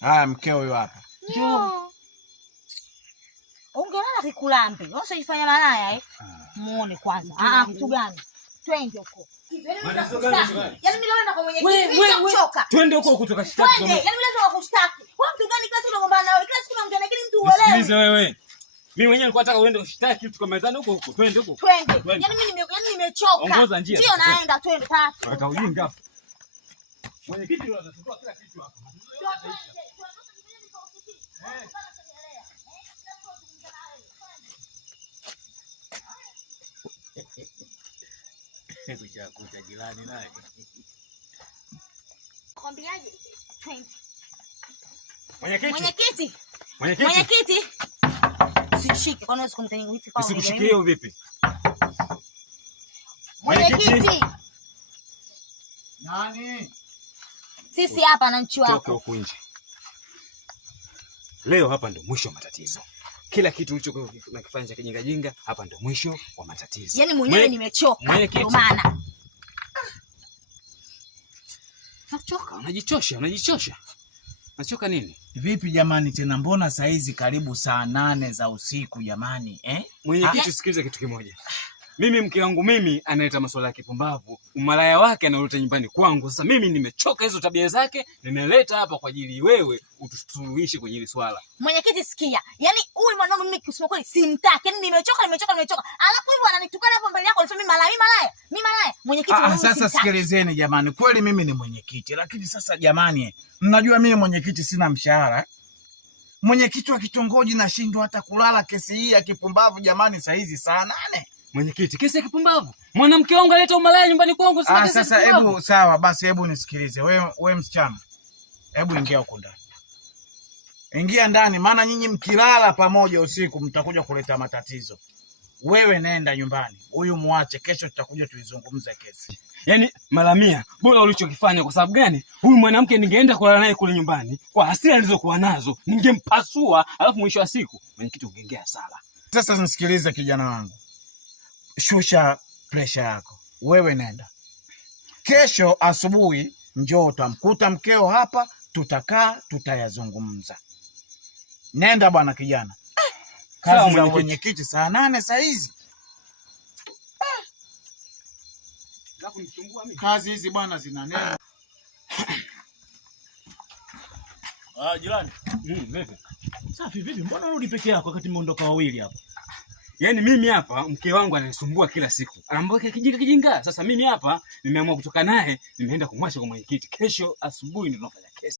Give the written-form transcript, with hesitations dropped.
Haya, mkeo huyo hapa. Njoo. Ungelala kikulambe. Wewe usifanya malaya Muone kwanza. Kitu gani? Twende huko. Yaani mimi naona kwa mwenyekiti kuchoka. Twende huko kutoka shtaki. Yaani mimi lazima kushtaki. Wewe mtu gani kazi unagombana nawe? Kila siku unaongea lakini mtu uelewe. Sikilize wewe. Mimi mwenyewe nilikuwa nataka uende ushtaki tukamalizane huko. Twende huko. Twende. Yaani mimi nimechoka. Ongoza njia. Ndio naenda twende tatu. Weka ujinga hapo. Mwenyekiti ndio anachukua kila kitu hapa. Kucha jirani naye. Kwambiaje? Twende. Mwenyekiti. Mwenyekiti. Usishike, kwani usiku mtanyingiti kwa wewe. Usikushike hiyo vipi? Mwenyekiti. Nani? Sisi hapa na nchi wako. Toka huko nje. Leo hapa ndio mwisho wa matatizo. Kila kitu ulichokifanya cha kijinga hapa ndio mwisho wa matatizo. Yaani mwenyewe nimechoka. Ndio maana. Nachoka, unajichosha. Nachoka nini? Vipi jamani tena, mbona saa hizi karibu saa 8 za usiku jamani, Mwenyekiti, sikiliza kitu kimoja. Mimi mke wangu analeta masuala ya kipumbavu, umalaya wake analeta nyumbani kwangu. Sasa mimi nimechoka hizo tabia zake, nimeleta hapa kwa ajili wewe utusuluhishe kwenye hili swala. Mwenyekiti, sikia. Yaani huyu mwanangu mimi kusema kweli simtaki. Yaani nimechoka. Alafu hivyo ananitukana hapo mbele yako, anasema mimi malaya. Mwenyekiti, sasa sikilizeni jamani. Kweli mimi ni mwenyekiti, lakini sasa jamani, mnajua mimi mwenyekiti sina mshahara. Mwenyekiti wa kitongoji nashindwa hata kulala kesi hii ya kipumbavu jamani, saa hizi saa 8. Mwenyekiti, kesi ya kipumbavu. Mwanamke wangu aleta umalaya nyumbani kwangu, sasa kesi. Sasa hebu sawa basi, hebu nisikilize. Wewe msichana. Hebu ingia huko ndani. Ingia ndani, maana nyinyi mkilala pamoja usiku mtakuja kuleta matatizo. Wewe nenda nyumbani. Huyu muache, kesho tutakuja tuizungumze kesi. Yaani mara 100 bora ulichokifanya. Kwa sababu gani? Huyu mwanamke ningeenda kulala naye kule nyumbani kwa hasira nilizokuwa nazo, ningempasua, alafu mwisho wa siku mwenyekiti ungeingia hasara. Sasa nisikilize kijana wangu. Shusha pressure yako. Wewe nenda. Kesho asubuhi njoo utamkuta mkeo hapa, tutakaa tutayazungumza. Nenda bwana kijana. Kazi za mwenyekiti saa 8 saa hizi. Kazi hizi bwana zina neno. Jirani. Vipi? Safi vipi? Mbona unarudi peke yako wakati mmeondoka wawili hapa? Yaani mimi hapa mke wangu ananisumbua kila siku. Anambaka kijinga. Sasa mimi hapa nimeamua kutoka naye, nimeenda kumwacha kwa mwenyekiti. Kesho asubuhi ndio tunafanya kesi.